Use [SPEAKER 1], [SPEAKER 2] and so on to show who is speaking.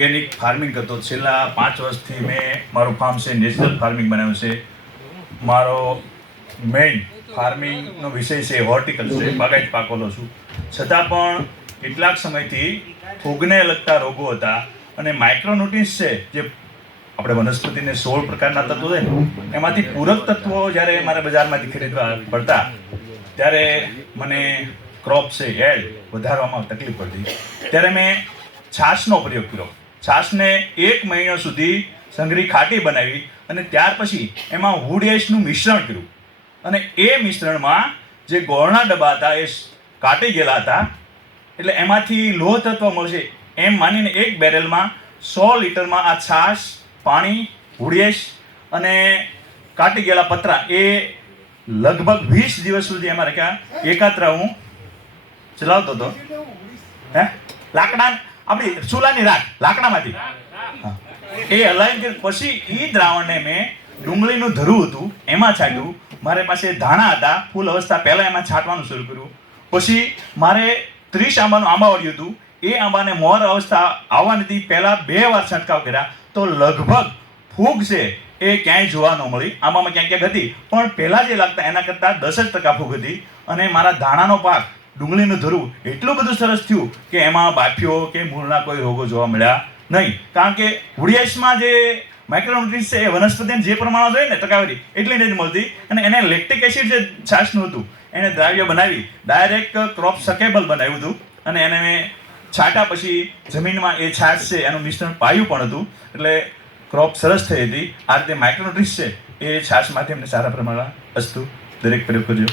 [SPEAKER 1] Organic farming કરતો. છેલ્લા પાંચ વર્ષથી મેં મારું ફાર્મ છે નેચરલ ફાર્મિંગ બનાવ્યું છે. મારો મેઇન ફાર્મિંગનો વિષય છે હોર્ટિકલ્ચર બાગાયત પાકોલો છું. છતાં પણ કેટલાક સમયથી ફૂગને લગતા રોગો હતા અને માઇક્રોન્યુટ્રિન્સ છે જે આપણે વનસ્પતિને સોળ પ્રકારના તત્વો છે એમાંથી પૂરક તત્વો જ્યારે મારે બજારમાંથી ખરીદવા પડતા ત્યારે મને ક્રોપ છે એડ વધારવામાં તકલીફ પડતી. ત્યારે મેં છાશનો પ્રયોગ કર્યો. છાશને એક મહિનો સુધી સંઘરી ખાટી બનાવી અને ત્યાર પછી એમાં હુડેશનું મિશ્રણ કર્યું. અને એ મિશ્રણમાં જે ગોળના ડબ્બા હતા એ કાટી ગયેલા હતા. એટલે એમાંથી લોહ તત્વ મળશે એમ માનીને એક બેરેલમાં સો લીટરમાં આ છાશ, પાણી હુડેશ અને કાટી ગયેલા પતરા એ લગભગ વીસ દિવસ સુધી એમાં રાખ્યા. એકાત્ર હું ચલાવતો હતો. હે? લાકડા આપણી ચૂલાની રાખ, લાકડામાંથી. એ હલાવી પછી એ દ્રાવણને મેં ડુંગળીનું ધરું હતું, એમાં છાંટ્યું. મારે પાસે ધાણા હતા, ફૂલ અવસ્થા પહેલાં એમાં છાંટવાનું શરૂ કર્યું. પછી મારે ત્રીસ આંબાનું આંબાવડિયું હતું. એ આંબાને મોર અવસ્થા આવવા નથી પહેલાં બે વાર છંટકાવ કર્યા. તો લગભગ ફૂગ છે એ ક્યાંય જોવા ન મળી. આંબામાં ક્યાંક ક્યાંક હતી. પણ પહેલાં જે લાગતા એના કરતાં દસ જ ટકા ફૂગ હતી. અને મારા ધાણાનો પાક ડુંગળીનું ધરું એટલું બધું સરસ થયું કે એમાં બાફીઓ કે મૂળના કોઈ રોગો જોવા મળ્યા નહીં. કારણ કે હુડિયાસમાં જે માઇક્રોન્યુટ્રિન્સ છે એ વનસ્પતિને જે પ્રમાણમાં જોઈએ ને ટકાવારી એટલી નથી મળતી અને એને લેક્ટિક એસિડ જે છાશનું હતું, એને દ્રાવ્ય બનાવી ડાયરેક્ટ ક્રોપ સકેબલ બનાવ્યું હતું અને એને મેં છાંટા પછી જમીનમાં એ છાશ છે, એનું મિશ્રણ પાયું પણ હતું. એટલે ક્રોપ સરસ થઈ હતી. આ રીતે માઇક્રોન્યુટ્રિન્સ છે એ છાશમાંથી અમને સારા પ્રમાણમાં વસ્તુ દરેક પ્રયોગ કરજો.